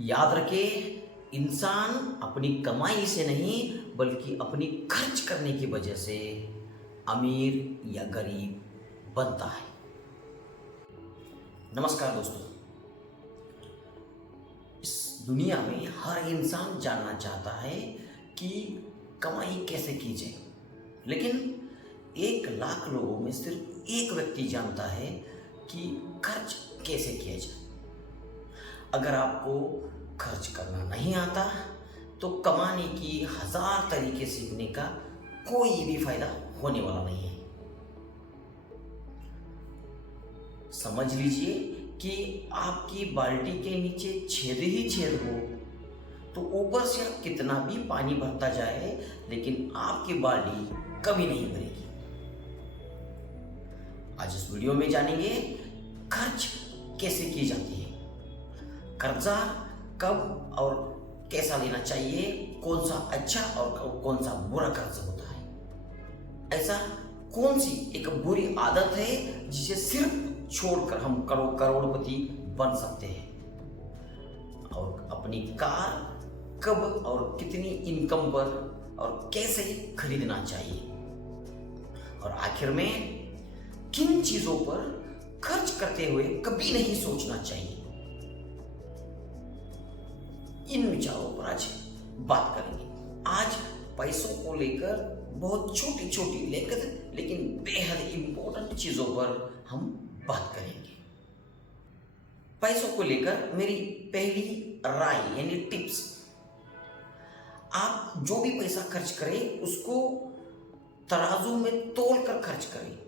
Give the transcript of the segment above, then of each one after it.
याद रखे, इंसान अपनी कमाई से नहीं बल्कि अपनी खर्च करने की वजह से अमीर या गरीब बनता है। नमस्कार दोस्तों। इस दुनिया में हर इंसान जानना चाहता है कि कमाई कैसे की जाए, लेकिन 1 लाख लोगों में सिर्फ एक व्यक्ति जानता है कि खर्च कैसे किया जाए। अगर आपको खर्च करना नहीं आता तो कमाने की 1000 तरीके सीखने का कोई भी फायदा होने वाला नहीं है। समझ लीजिए कि आपकी बाल्टी के नीचे छेद ही छेद हो तो ऊपर से आप कितना भी पानी भरता जाए लेकिन आपकी बाल्टी कभी नहीं भरेगी। आज इस वीडियो में जानेंगे खर्च कैसे की जाती है, कर्जा कब और कैसा लेना चाहिए, कौन सा अच्छा और कौन सा बुरा कर्ज होता है, ऐसा कौन सी एक बुरी आदत है जिसे सिर्फ छोड़कर हम करोड़पति बन सकते हैं, और अपनी कार कब और कितनी इनकम पर और कैसे खरीदना चाहिए, और आखिर में किन चीजों पर खर्च करते हुए कभी नहीं सोचना चाहिए। इन विचारों पर आज बात करेंगे। आज पैसों को लेकर बहुत छोटी छोटी लेकिन बेहद इंपॉर्टेंट चीजों पर हम बात करेंगे। पैसों को लेकर मेरी पहली राय यानी टिप्स, आप जो भी पैसा खर्च करें उसको तराजू में तोल कर खर्च करें।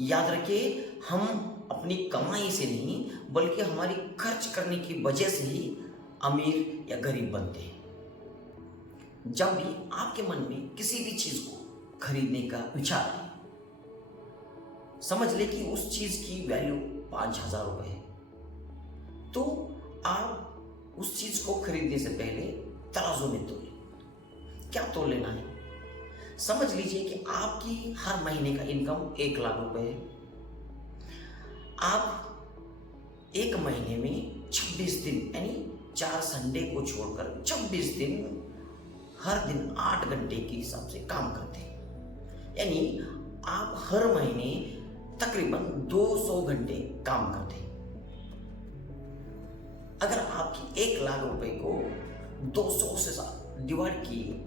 याद रखिए, हम अपनी कमाई से नहीं बल्कि हमारी खर्च करने की वजह से ही अमीर या गरीब बनते हैं। जब भी आपके मन में किसी भी चीज को खरीदने का विचार है, समझ ले कि उस चीज की वैल्यू 5000 रुपए है, तो आप उस चीज को खरीदने से पहले तराजू में तोलें। क्या तोल लेना है? समझ लीजिए कि आपकी हर महीने का इनकम 1 लाख रुपए है। आप एक महीने में 26 दिन यानी 4 संडे को छोड़कर 26 दिन हर दिन 8 घंटे के हिसाब से काम करते हैं, यानी आप हर महीने तकरीबन 200 घंटे काम करते हैं। अगर आपकी 1 लाख रुपए को 200 से डिवाइड किए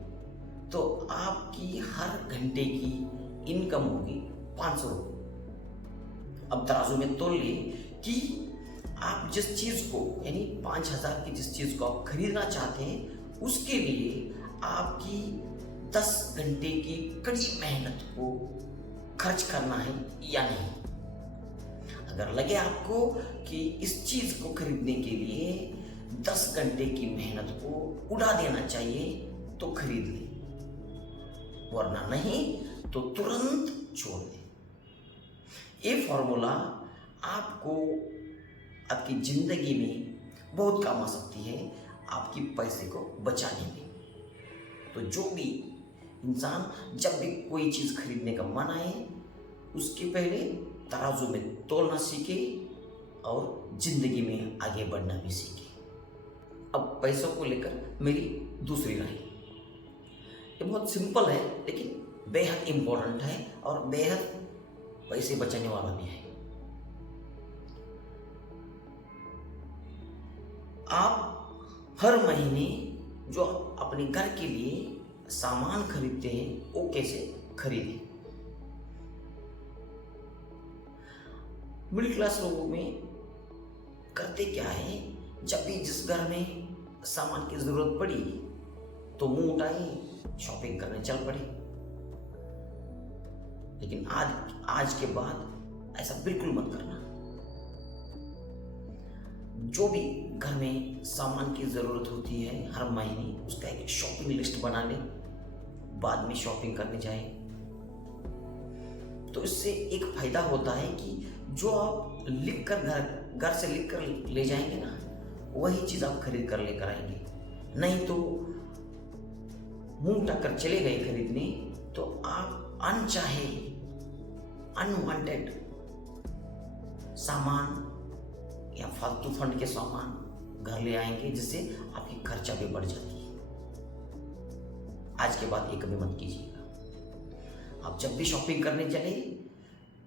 तो आपकी हर घंटे की इनकम होगी 500 रुपये। अब तराजू में तोल लिए कि आप जिस चीज को यानी 5000 की जिस चीज को आप खरीदना चाहते हैं उसके लिए आपकी 10 घंटे की कड़ी मेहनत को खर्च करना है या नहीं। अगर लगे आपको कि इस चीज को खरीदने के लिए 10 घंटे की मेहनत को उड़ा देना चाहिए तो खरीद ले, वरना नहीं तो तुरंत छोड़ दे। ये फॉर्मूला आपको आपकी जिंदगी में बहुत काम आ सकती है, आपकी पैसे को बचाने में। तो जो भी इंसान जब भी कोई चीज खरीदने का मन आए उसके पहले तराजू में तोलना सीखे और जिंदगी में आगे बढ़ना भी सीखे। अब पैसों को लेकर मेरी दूसरी राय, ये बहुत सिंपल है लेकिन बेहद इंपॉर्टेंट है और बेहद पैसे बचाने वाला भी है। आप हर महीने जो अपने घर के लिए सामान खरीदते हैं वो कैसे खरीदें। मिडिल क्लास लोगों में करते क्या है, जब भी जिस घर में सामान की जरूरत पड़ी तो मुंह उठाए शॉपिंग करने चल पड़े। लेकिन आज के बाद ऐसा बिल्कुल मत करना। जो भी घर में सामान की जरूरत होती है हर महीने उसका एक शॉपिंग लिस्ट बना ले, बाद में शॉपिंग करने जाए। तो इससे एक फायदा होता है कि जो आप लिख कर घर से लिख कर ले जाएंगे ना, वही चीज आप खरीद कर लेकर आएंगे। नहीं तो मुंह उठाकर चले गए खरीदने तो आप अनचाहे अनवांटेड सामान या फालतू फंड के सामान घर ले आएंगे, जिससे आपकी खर्चा भी बढ़ जाती है। आज के बाद ये कभी मत कीजिएगा। आप जब भी शॉपिंग करने चले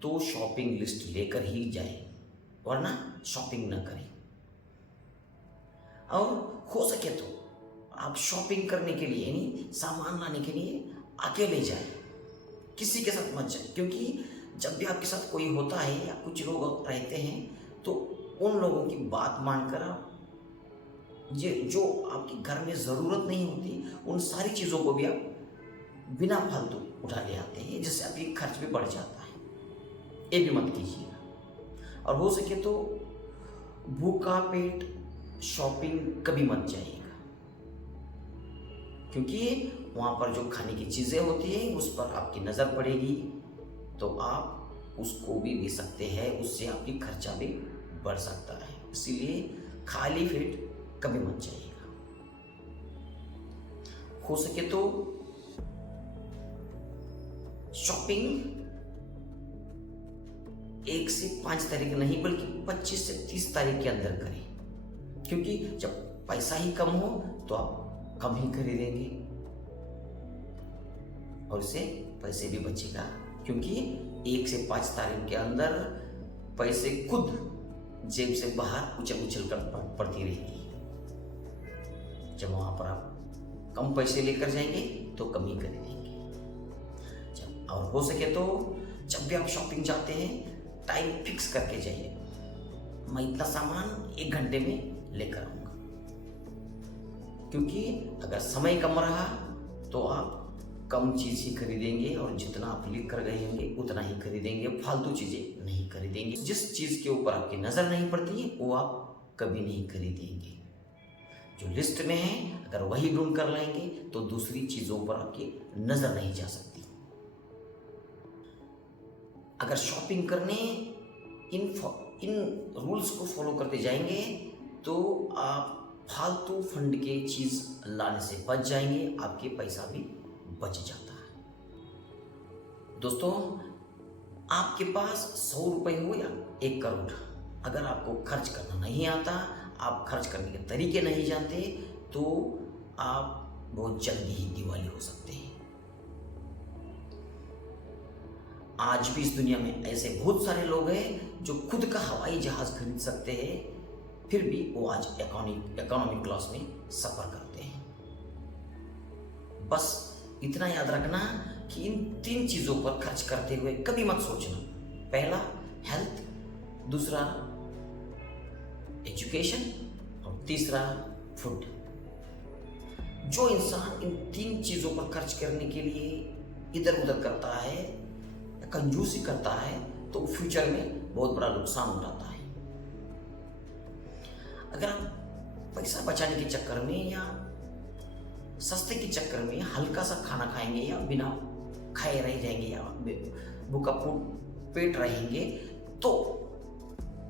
तो शॉपिंग लिस्ट लेकर ही जाए, वरना शॉपिंग न करें। और हो सके तो आप शॉपिंग करने के लिए यानी सामान लाने के लिए अकेले जाए, किसी के साथ मत जाए। क्योंकि जब भी आपके साथ कोई होता है या कुछ लोग रहते हैं तो उन लोगों की बात मानकर आप ये जो आपके घर में ज़रूरत नहीं होती उन सारी चीज़ों को भी आप बिना फालतू उठा ले आते हैं, जिससे आपकी खर्च भी बढ़ जाता है। ये भी मत कीजिएगा। और हो सके तो भूखा पेट शॉपिंग कभी मत जाइएगा, क्योंकि वहाँ पर जो खाने की चीज़ें होती हैं उस पर आपकी नज़र पड़ेगी तो आप उसको भी ले सकते हैं, उससे आपकी खर्चा भी बढ़ सकता है। इसीलिए खाली पेट कभी मत जाइएगा। हो सके तो शॉपिंग 1 से 5 तारीख नहीं बल्कि 25 से 30 तारीख के अंदर करें, क्योंकि जब पैसा ही कम हो तो आप कम ही खरीदेंगे और इससे पैसे भी बचेगा। क्योंकि 1 से 5 तारीख के अंदर पैसे खुद जेब से बाहर उछल उछल कर पड़ती रहेगी। जब वहां पर आप कम पैसे लेकर जाएंगे तो कम ही खरीदेंगे। और हो सके तो जब भी आप शॉपिंग जाते हैं टाइम फिक्स करके जाइए। मैं इतना सामान 1 घंटे में लेकर आऊंगा, क्योंकि अगर समय कम रहा तो आप कम चीज़ ही खरीदेंगे और जितना आप लिख कर गए होंगे उतना ही खरीदेंगे, फालतू चीज़ें नहीं खरीदेंगे। जिस चीज़ के ऊपर आपकी नज़र नहीं पड़ती है वो आप कभी नहीं खरीदेंगे। जो लिस्ट में है अगर वही ढूंढ कर लाएंगे तो दूसरी चीज़ों पर आपकी नज़र नहीं जा सकती। अगर शॉपिंग करने इन रूल्स को फॉलो करते जाएंगे तो आप फालतू फंड के चीज़ लाने से बच जाएंगे, आपके पैसा भी बच जाता है। दोस्तों, आपके पास 100 रुपये हो या 1 करोड़, अगर आपको खर्च करना नहीं आता, आप खर्च करने के तरीके नहीं जानते, तो आप बहुत जल्दी ही दिवाली हो सकते हैं। आज भी इस दुनिया में ऐसे बहुत सारे लोग हैं जो खुद का हवाई जहाज खरीद सकते हैं, फिर भी वो आज इकोनॉमिक क्लास में सफर करते हैं। बस इतना याद रखना कि इन 3 चीज़ों पर खर्च करते हुए कभी मत सोचना। पहला हेल्थ, दूसरा एजुकेशन और तीसरा फूड। जो इंसान इन 3 चीज़ों पर खर्च करने के लिए इधर उधर करता है, कंजूसी करता है, तो फ्यूचर में बहुत बड़ा नुकसान उठाता है। अगर आप पैसा बचाने के चक्कर में या सस्ते के चक्कर में हल्का सा खाना खाएंगे या बिना खाए रह जाएंगे या भूखा पेट रहेंगे तो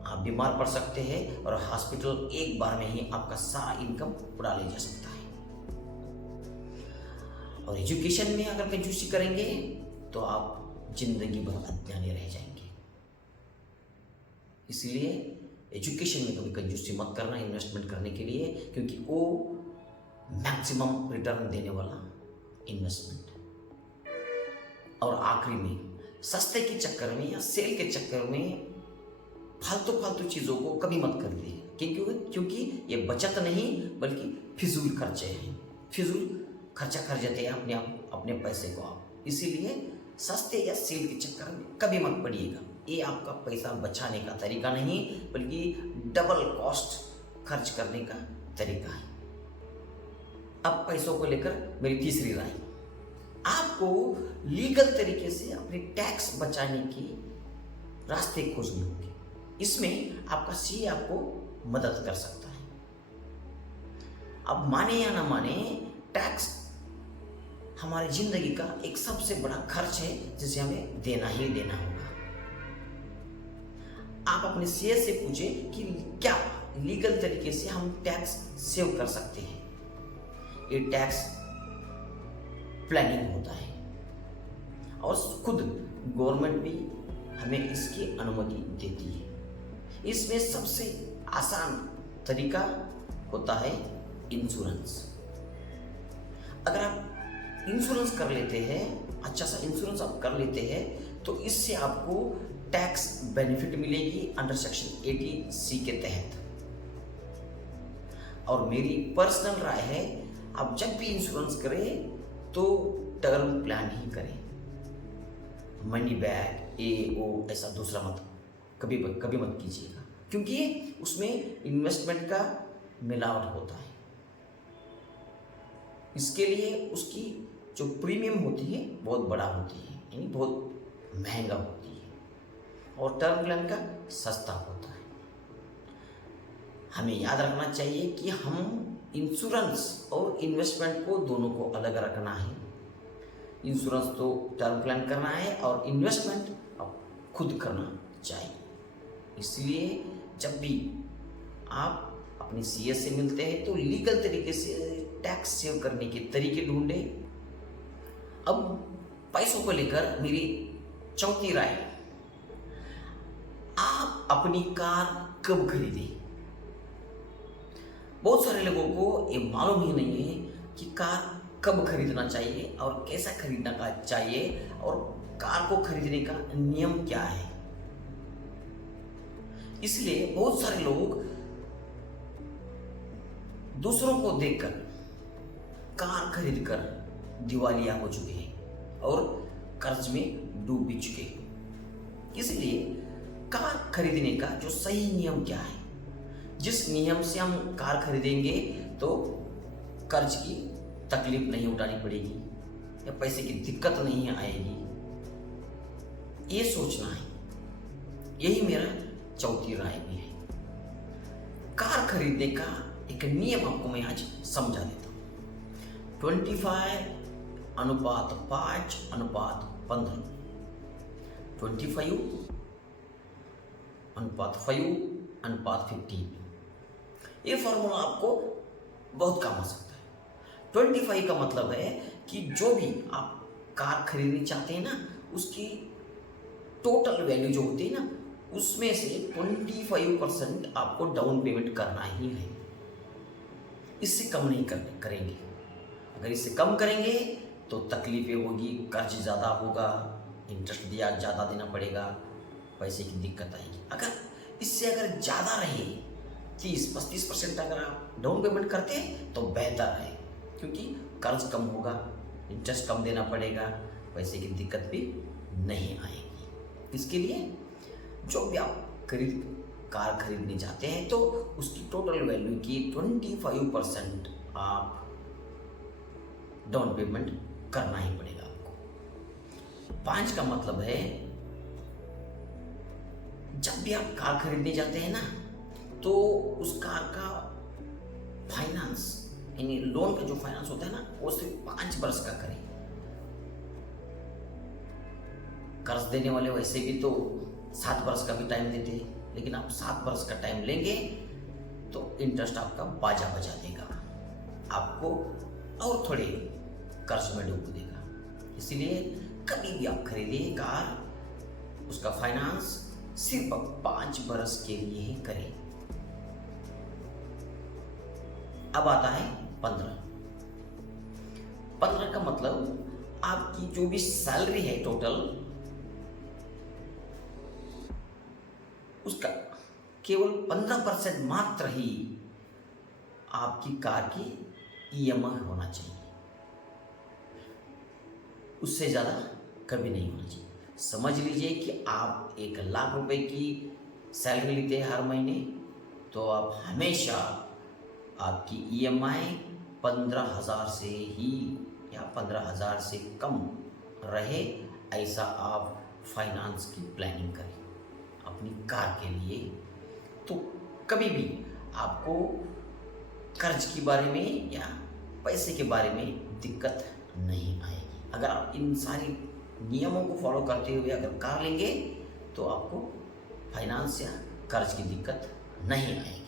आप बीमार पड़ सकते हैं और हॉस्पिटल एक बार में ही आपका सारा इनकम उड़ा ले जा सकता है। और एजुकेशन में अगर कंजूसी करेंगे तो आप जिंदगी भर अज्ञानी रह जाएंगे। इसलिए एजुकेशन में कभी कंजूसी मत करना इन्वेस्टमेंट करने के लिए, क्योंकि वो मैक्सिमम रिटर्न देने वाला इन्वेस्टमेंट। और आखिरी में सस्ते के चक्कर में या सेल के चक्कर में फालतू चीज़ों को कभी मत खरीदिए, क्योंकि ये बचत नहीं बल्कि फिजूल खर्चे हैं। फिजूल खर्चा कर जाते हैं अपने पैसे को आप। इसीलिए सस्ते या सेल के चक्कर में कभी मत पड़िएगा। ये आपका पैसा बचाने का तरीका नहीं बल्कि डबल कॉस्ट खर्च करने का तरीका है। अब पैसों को लेकर मेरी तीसरी राय, आपको लीगल तरीके से अपने टैक्स बचाने की रास्ते खोजने होंगे। इसमें आपका सीए आपको मदद कर सकता है। अब माने या ना माने, टैक्स हमारी जिंदगी का एक सबसे बड़ा खर्च है जिसे हमें देना ही देना होगा। आप अपने सीए से पूछें कि क्या लीगल तरीके से हम टैक्स सेव कर सकते हैं। ये टैक्स प्लानिंग होता है और खुद गवर्नमेंट भी हमें इसकी अनुमति देती है। इसमें सबसे आसान तरीका होता है इंश्योरेंस। अगर आप इंश्योरेंस कर लेते हैं, अच्छा सा इंश्योरेंस आप कर लेते हैं, तो इससे आपको टैक्स बेनिफिट मिलेगी अंडर सेक्शन 80C के तहत। और मेरी पर्सनल राय है, आप जब भी इंश्योरेंस करें तो टर्म प्लान ही करें। मनी बैक ऐसा दूसरा मत कभी मत कीजिएगा, क्योंकि उसमें इन्वेस्टमेंट का मिलावट होता है। इसके लिए उसकी जो प्रीमियम होती है बहुत बड़ा होती है, यानी बहुत महंगा होती है, और टर्म प्लान का सस्ता होता है। हमें याद रखना चाहिए कि हम इंश्योरेंस और इन्वेस्टमेंट को दोनों को अलग रखना है। इंश्योरेंस तो टर्म प्लान करना है और इन्वेस्टमेंट आप खुद करना चाहिए। इसलिए जब भी आप अपने सीएस से मिलते हैं तो लीगल तरीके से टैक्स सेव करने के तरीके ढूंढे। अब पैसों को लेकर मेरी चौथी राय, आप अपनी कार कब खरीदें। बहुत सारे लोगों को ये मालूम ही नहीं है कि कार कब खरीदना चाहिए और कैसा खरीदना चाहिए, और कार को खरीदने का नियम क्या है। इसलिए बहुत सारे लोग दूसरों को देखकर कार खरीदकर दिवालिया हो चुके हैं और कर्ज में डूब भी चुके हैं। इसलिए कार खरीदने का जो सही नियम क्या है, जिस नियम से हम कार खरीदेंगे तो कर्ज की तकलीफ नहीं उठानी पड़ेगी या पैसे की दिक्कत नहीं आएगी, ये सोचना है। यही मेरा चौथी राय भी है। कार खरीदने का एक नियम आपको मैं आज समझा देता हूँ। 25:5:15, 25:5:15। ये फॉर्मूला आपको बहुत काम आ सकता है। 25 का मतलब है कि जो भी आप कार खरीदनी चाहते हैं ना, उसकी टोटल वैल्यू जो होती है ना, उसमें से 25% आपको डाउन पेमेंट करना ही है। इससे कम नहीं करेंगे। अगर इससे कम करेंगे तो तकलीफें होगी, कर्ज ज़्यादा होगा, इंटरेस्ट ज़्यादा देना पड़ेगा, पैसे की दिक्कत आएगी। इससे अगर ज़्यादा रहे 30-35% अगर आप डाउन पेमेंट करते हैं तो बेहतर है, क्योंकि कर्ज कम होगा, इंटरेस्ट कम देना पड़ेगा, पैसे की दिक्कत भी नहीं आएगी। इसके लिए जो भी आप कार खरीदने जाते हैं तो उसकी टोटल वैल्यू की 25% आप डाउन पेमेंट करना ही पड़ेगा आपको। 5 का मतलब है, जब भी आप कार खरीदने जाते हैं ना, तो उस कार का फाइनेंस, यानी लोन का जो फाइनेंस होता है ना, वो सिर्फ 5 वर्ष का करें। कर्ज देने वाले वैसे भी तो 7 वर्ष का भी टाइम देते हैं, लेकिन आप 7 वर्ष का टाइम लेंगे तो इंटरेस्ट आपका बाजा बजा देगा, आपको और थोड़े कर्ज में डूब देगा। इसलिए कभी भी आप खरीदिए कार, उसका फाइनेंस सिर्फ 5 वर्ष के लिए ही करें। अब आता है 15 का मतलब आपकी जो भी सैलरी है टोटल, उसका केवल 15% मात्र ही आपकी कार की ईएमआई होना चाहिए। उससे ज़्यादा कभी नहीं होना चाहिए। समझ लीजिए कि आप 1 लाख रुपए की सैलरी लेते हैं हर महीने, तो आप हमेशा आपकी ईएमआई 15,000 से ही या 15,000 से कम रहे, ऐसा आप फाइनेंस की प्लानिंग करें अपनी कार के लिए। तो कभी भी आपको कर्ज के बारे में या पैसे के बारे में दिक्कत नहीं आएगी। अगर आप इन सारी नियमों को फॉलो करते हुए अगर कार लेंगे तो आपको फाइनेंस या कर्ज की दिक्कत नहीं आएगी।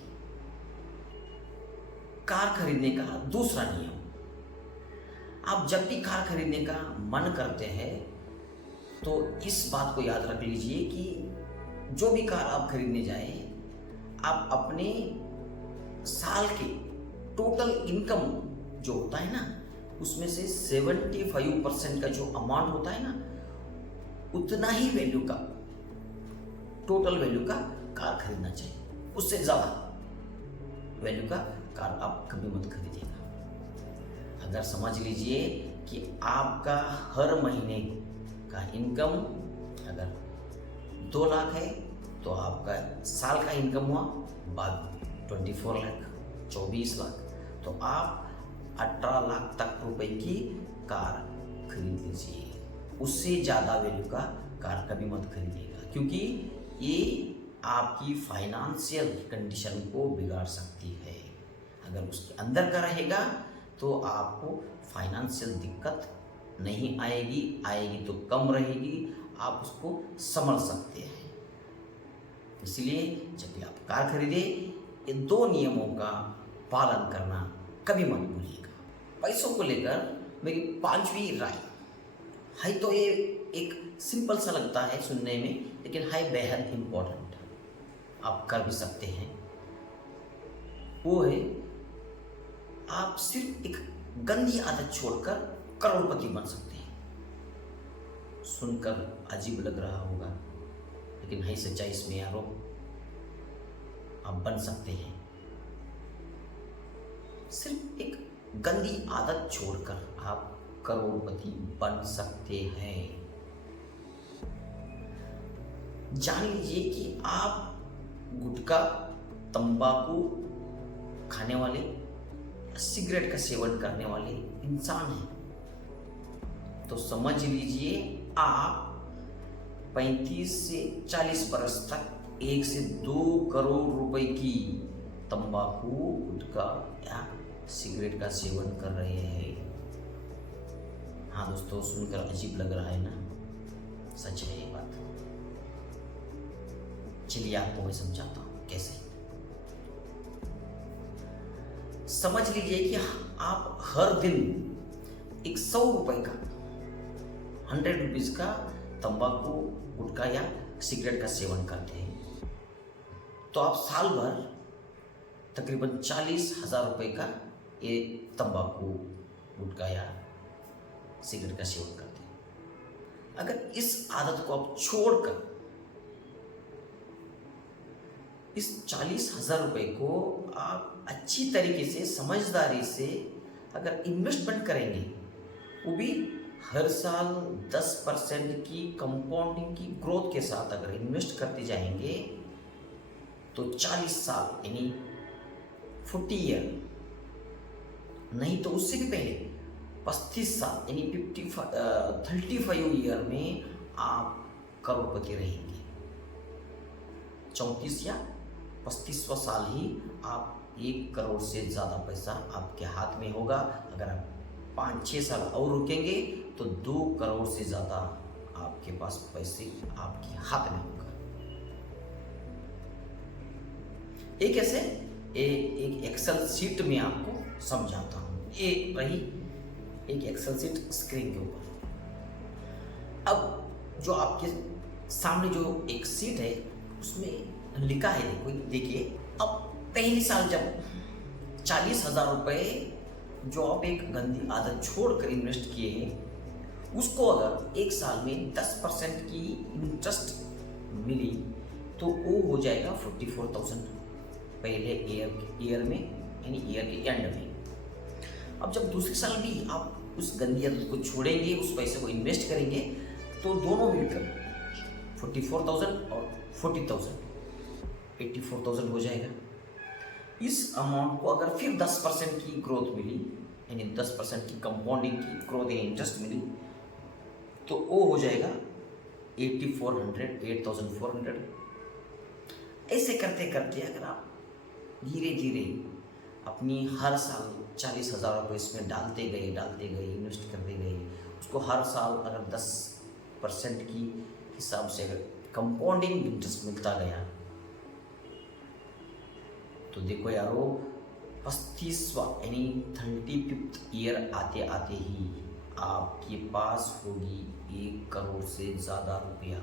कार खरीदने का दूसरा नियम, आप जब भी कार खरीदने का मन करते हैं तो इस बात को याद रख लीजिए कि जो भी कार आप खरीदने जाए, आप अपने साल के टोटल इनकम जो होता है ना, उसमें से 75% का जो अमाउंट होता है ना, उतना ही वैल्यू का, टोटल वैल्यू का कार खरीदना चाहिए। उससे ज्यादा वैल्यू का कार आप कभी मत खरीदिएगा। अगर समझ लीजिए कि आपका हर महीने का इनकम अगर 2 लाख है, तो आपका साल का इनकम हुआ 24 लाख, 24 लाख, तो आप 18 लाख तक रुपए की कार खरीद लीजिए। उससे ज़्यादा वैल्यू का कार कभी मत खरीदिएगा, क्योंकि ये आपकी फाइनेंशियल कंडीशन को बिगाड़ सकती है। अगर उसके अंदर का रहेगा तो आपको फाइनेंशियल दिक्कत नहीं आएगी, आएगी तो कम रहेगी, आप उसको संभल सकते हैं। इसलिए जब भी आप कार खरीदे, ये 2 नियमों का पालन करना कभी मत भूलिएगा। पैसों को लेकर मेरी 5वीं राय है, तो ये एक सिंपल सा लगता है सुनने में, लेकिन है बेहद इम्पोर्टेंट, आप कर भी सकते हैं। वो है, आप सिर्फ एक गंदी आदत छोड़कर करोड़पति बन सकते हैं। सुनकर अजीब लग रहा होगा, लेकिन है सच्चाई इसमें यारो, आप बन सकते हैं। सिर्फ एक गंदी आदत छोड़कर आप करोड़पति बन सकते हैं। जान लीजिए कि आप गुटखा, तंबाकू खाने वाले, सिगरेट का सेवन करने वाले इंसान हैं, तो समझ लीजिए आप 35 से 40 बरस तक 1 से 2 करोड़ रुपए की तंबाकू, गुटखा या सिगरेट का सेवन कर रहे हैं। हाँ दोस्तों, सुनकर अजीब लग रहा है ना, सच है ये बात। चलिए आपको मैं समझाता हूं कैसे। समझ लीजिए कि आप हर दिन एक 100 रुपए का, 100 रुपीज का तंबाकू, गुटखा या सिगरेट का सेवन करते हैं, तो आप साल भर तकरीबन 40,000 रुपए का ये तंबाकू, गुटखा या सिगरेट का सेवन करते हैं। अगर इस आदत को आप छोड़कर इस 40,000 रुपए को आप अच्छी तरीके से, समझदारी से अगर इन्वेस्टमेंट करेंगे, वो भी हर साल 10% की कंपाउंडिंग की ग्रोथ के साथ अगर इन्वेस्ट करते जाएंगे, तो 40 साल यानी 40 ईयर, नहीं तो उससे भी पहले 35 साल यानी 35 ईयर में आप करोड़पति रहेंगे। 34 या 35वां साल ही आप 1 करोड़ से ज़्यादा पैसा आपके हाथ में होगा। अगर आप 5-6 साल और रुकेंगे तो 2 करोड़ से ज़्यादा आपके पास पैसे आपके हाथ में होगा। एक ऐसे एक एक्सेल शीट में आपको समझाता हूँ। ये रही एक एक्सेल शीट स्क्रीन के ऊपर। अब जो आपके सामने जो एक शीट है उसमें लिखा है, देखिए, अब पहली साल जब 40,000 रुपए जो आप एक गंदी आदत छोड़कर इन्वेस्ट किए हैं, उसको अगर 1 साल में 10% की इंटरेस्ट मिली तो वो हो जाएगा 44,000 पहले ईयर में, यानी ईयर के एंड में। अब जब दूसरे साल भी आप उस गंदी आदत को छोड़ेंगे, उस पैसे को इन्वेस्ट करेंगे, तो दोनों मिलकर 44,000 और 40,000 84,000 हो जाएगा। इस अमाउंट को अगर फिर 10% की ग्रोथ मिली, यानी 10% की कंपाउंडिंग की ग्रोथ यानी इंटरेस्ट मिली, तो वो हो जाएगा 8,400 ऐसे करते करते अगर आप धीरे धीरे अपनी हर साल 40,000 रुपये इसमें डालते गए, इन्वेस्ट करते गए, उसको हर साल अगर 10% की हिसाब से अगर कंपाउंडिंग इंटरेस्ट मिलता गया, तो देखो यारो, 35वां यानी 35th ईयर आते आते ही आपके पास होगी 1 करोड़ से ज्यादा रुपया।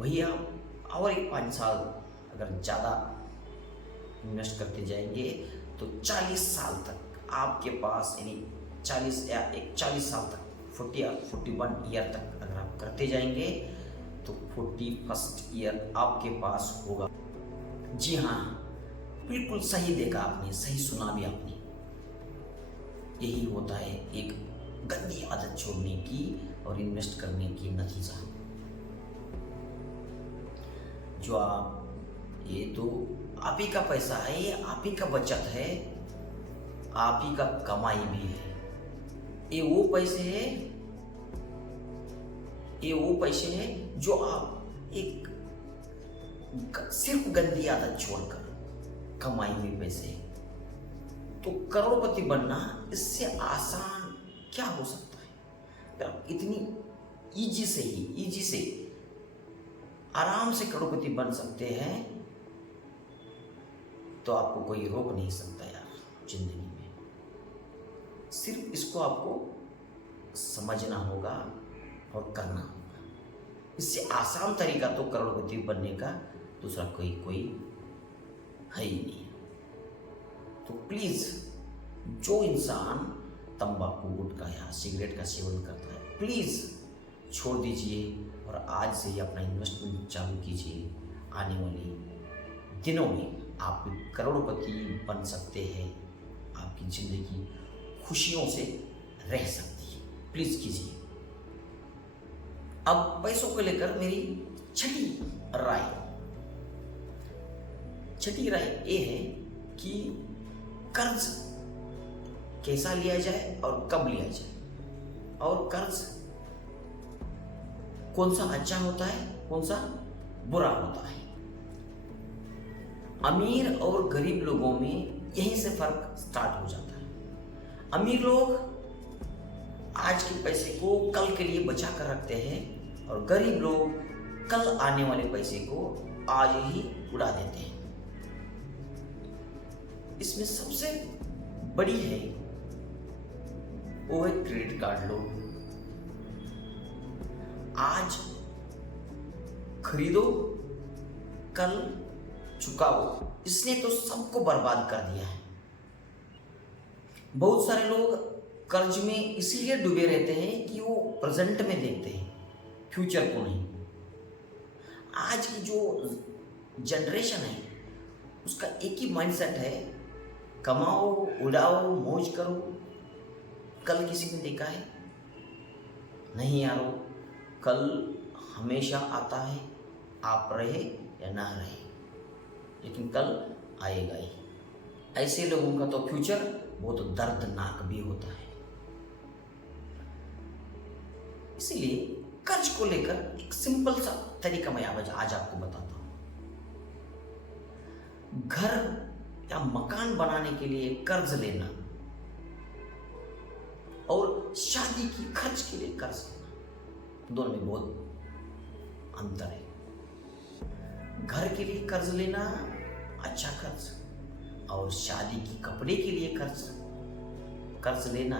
वही आप और एक 5 साल अगर ज़्यादा इन्वेस्ट करते जाएंगे तो 40 साल तक आपके पास, यानी 40 या एक 40 साल तक 40 या 41 ईयर तक अगर आप करते जाएंगे तो 41st ईयर आपके पास होगा। जी हाँ, बिल्कुल सही देखा आपने, सही सुना भी आपने। यही होता है एक गंदी आदत छोड़ने की और इन्वेस्ट करने की नतीजा। जो आप, ये तो आप ही का पैसा है, ये आप ही का बचत है, आप ही का कमाई भी है। ये वो पैसे हैं जो आप एक सिर्फ गंदी आदत छोड़कर कमाई हुए पैसे। तो करोड़पति बनना इससे आसान क्या हो सकता है? अगर आप इतनी इजी से आराम से करोड़पति बन सकते हैं तो आपको कोई रोक नहीं सकता यार जिंदगी में। सिर्फ इसको आपको समझना होगा और करना होगा। इससे आसान तरीका तो करोड़पति बनने का दूसरा कोई है ही नहीं। तो प्लीज, जो इंसान तंबाकू, गुटखा या सिगरेट का सेवन करता है, प्लीज छोड़ दीजिए और आज से ही अपना इन्वेस्टमेंट चालू कीजिए। आने वाले दिनों में आप करोड़पति बन सकते हैं, आपकी जिंदगी खुशियों से रह सकती है। प्लीज कीजिए। अब पैसों को लेकर मेरी छठी राय ये है कि कर्ज कैसा लिया जाए और कब लिया जाए, और कर्ज कौन सा अच्छा होता है, कौन सा बुरा होता है। अमीर और गरीब लोगों में यहीं से फर्क स्टार्ट हो जाता है। अमीर लोग आज के पैसे को कल के लिए बचा कर रखते हैं और गरीब लोग कल आने वाले पैसे को आज ही उड़ा देते हैं। इसमें सबसे बड़ी है वो है क्रेडिट कार्ड लोग। आज खरीदो कल चुकाओ, इसने तो सबको बर्बाद कर दिया है। बहुत सारे लोग कर्ज में इसलिए डूबे रहते हैं कि वो प्रेजेंट में देखते हैं, फ्यूचर को नहीं। आज की जो जनरेशन है उसका एक ही माइंडसेट है, कमाओ, उड़ाओ, मौज करो। कल किसी ने देखा है? नहीं यारो, कल हमेशा आता है, आप रहे या ना रहे, लेकिन कल आएगा ही। ऐसे लोगों का तो फ्यूचर बहुत दर्दनाक भी होता है। इसीलिए कर्ज को लेकर एक सिंपल सा तरीका मैं आज आपको बताता हूं। घर या मकान बनाने के लिए कर्ज लेना और शादी की खर्च के लिए कर्ज लेना, दोनों में बहुत अंतर है। घर के लिए कर्ज लेना अच्छा कर्ज, और शादी की कपड़े के लिए कर्ज लेना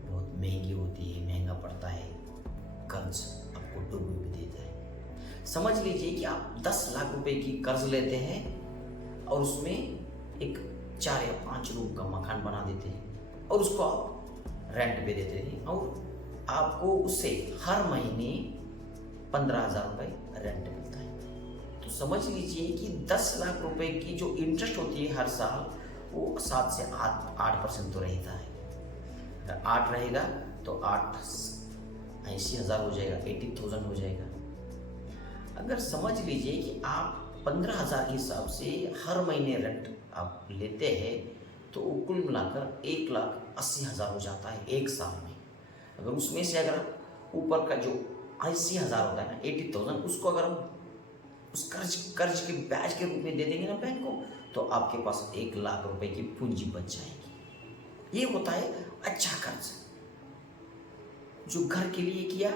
बहुत महंगी होती है, महंगा पड़ता है। कर्ज आपको डूब भी देता है। समझ लीजिए कि आप 10 लाख रुपए की कर्ज लेते हैं और उसमें एक 4 या 5 रूम का मकान बना देते हैं और उसको आप रेंट पे देते हैं और आपको उससे हर महीने 15,000 रुपए रेंट मिलता है। तो समझ लीजिए कि 10 लाख रुपए की जो इंटरेस्ट होती है हर साल, वो 7 से 8% तो रहता है। अगर 8 रहेगा तो 80,000 हो जाएगा, 80,000 हो जाएगा। अगर समझ लीजिए कि आप 15,000 के हिसाब से हर महीने रेंट आप लेते हैं तो कुल मिलाकर 1,80,000 हो जाता है एक साल में। अगर उसमें से अगर ऊपर का जो 80,000 होता है ना, 80,000, उसको अगर हम उस कर्ज के ब्याज के रूप में दे देंगे ना बैंक को, तो आपके पास 1 लाख रुपए की पूंजी बच जाएगी। ये होता है अच्छा कर्ज, जो घर के लिए किया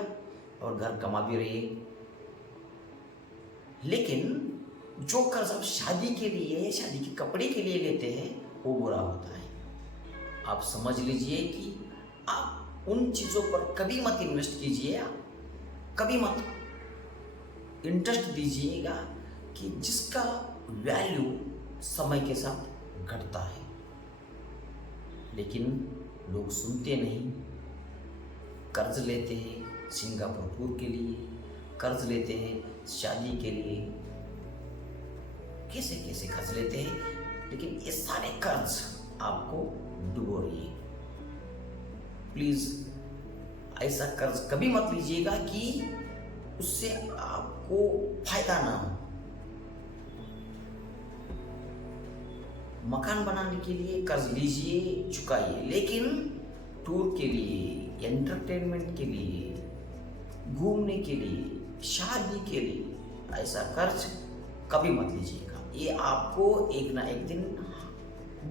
और घर कमा भी रही है। लेकिन जो कर्ज आप शादी के लिए, शादी के कपड़े के लिए लेते हैं, वो बुरा होता है। आप समझ लीजिए कि आप उन चीज़ों पर कभी मत इन्वेस्ट कीजिए, कभी मत। इंटरेस्ट दीजिएगा कि जिसका वैल्यू समय के साथ घटता है। लेकिन लोग सुनते नहीं, कर्ज लेते हैं सिंगापुर टूर के लिए, कर्ज लेते हैं शादी के लिए, कैसे कैसे कर्ज लेते हैं, लेकिन ये सारे कर्ज आपको डुबो रही है। प्लीज ऐसा कर्ज कभी मत लीजिएगा कि उससे आपको फायदा ना हो। मकान बनाने के लिए कर्ज लीजिए, चुकाइए, लेकिन टूर के लिए, एंटरटेनमेंट के लिए, घूमने के लिए, शादी के लिए ऐसा कर्ज कभी मत लीजिएगा। ये आपको एक ना एक दिन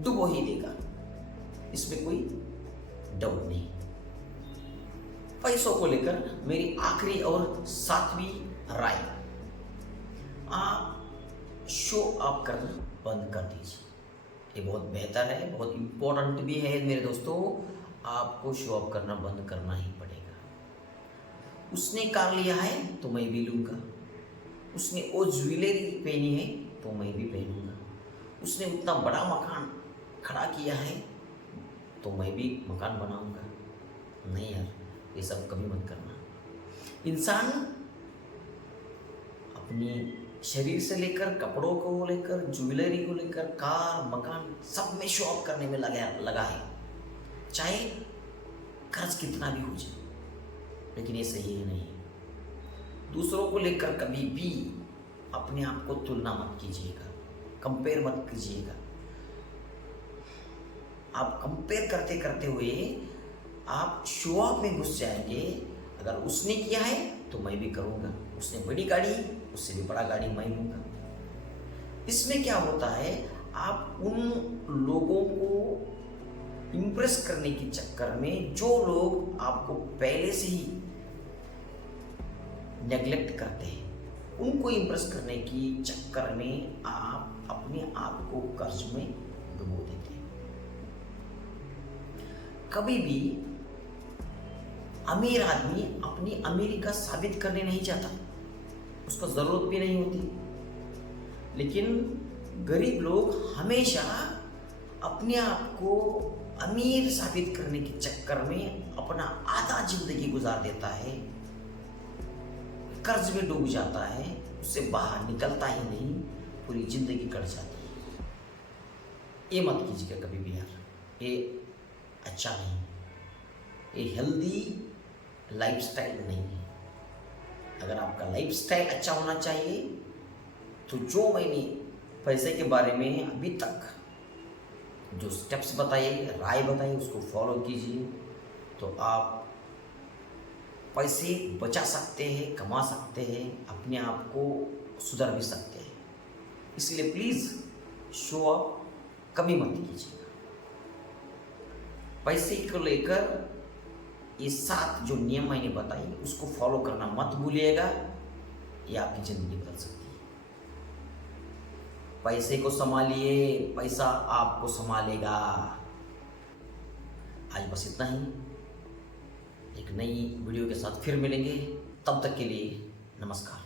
डुबो ही देगा, इसमें कोई डाउट नहीं। पैसों को लेकर मेरी आखिरी और सातवीं राय, आप शो ऑफ करना बंद कर दीजिए। ये बहुत बेहतर है, बहुत इंपॉर्टेंट भी है मेरे दोस्तों। आपको शो ऑफ करना बंद करना ही पड़ेगा। उसने कार लिया है तो मैं भी लूँगा, उसने वो ज्वेलरी पहनी है तो मैं भी पहनूंगा, उसने उतना बड़ा मकान खड़ा किया है तो मैं भी मकान बनाऊंगा। नहीं यार, ये सब कभी मत करना। इंसान अपनी शरीर से लेकर, कपड़ों को लेकर, ज्वेलरी को लेकर, कार, मकान, सब में शो ऑफ करने में लगा है, चाहे कर्ज कितना भी हो जाए। लेकिन ये सही है नहीं। दूसरों को लेकर कभी भी अपने आप को तुलना मत कीजिएगा, कंपेयर मत कीजिएगा। आप कंपेयर करते करते हुए आप शो ऑफ में घुस जाएंगे। अगर उसने किया है तो मैं भी करूँगा, उसने बड़ी गाड़ी, उससे भी बड़ा गाड़ी मैं लूँगा। इसमें क्या होता है, आप उन लोगों को इम्प्रेस करने के चक्कर में, जो लोग आपको पहले से ही नेग्लेक्ट करते हैं, उनको इम्प्रेस करने की चक्कर में आप अपने आप को कर्ज में डुबो देते हैं। कभी भी अमीर आदमी अपनी अमीरी का साबित करने नहीं जाता, उसको जरूरत भी नहीं होती। लेकिन गरीब लोग हमेशा अपने आप को अमीर साबित करने के चक्कर में अपना आधा जिंदगी गुजार देता है, कर्ज में डूब जाता है, उससे बाहर निकलता ही नहीं, पूरी जिंदगी कट जाती है। ये मत कीजिएगा कभी भी यार, ये अच्छा नहीं, ये हेल्दी लाइफस्टाइल नहीं है। अगर आपका लाइफस्टाइल अच्छा होना चाहिए तो जो मैंने पैसे के बारे में अभी तक जो स्टेप्स बताए, राय बताई, उसको फॉलो कीजिए, तो आप पैसे बचा सकते हैं, कमा सकते हैं, अपने आप को सुधार भी सकते हैं। इसलिए प्लीज़ शो ऑफ कभी मत कीजिएगा। पैसे को लेकर ये 7 जो नियम मैंने बताए उसको फॉलो करना मत भूलिएगा, ये आपकी ज़िंदगी बदल सकती है। पैसे को संभालिए, पैसा आपको संभालेगा। आज बस इतना ही, एक नई वीडियो के साथ फिर मिलेंगे, तब तक के लिए नमस्कार।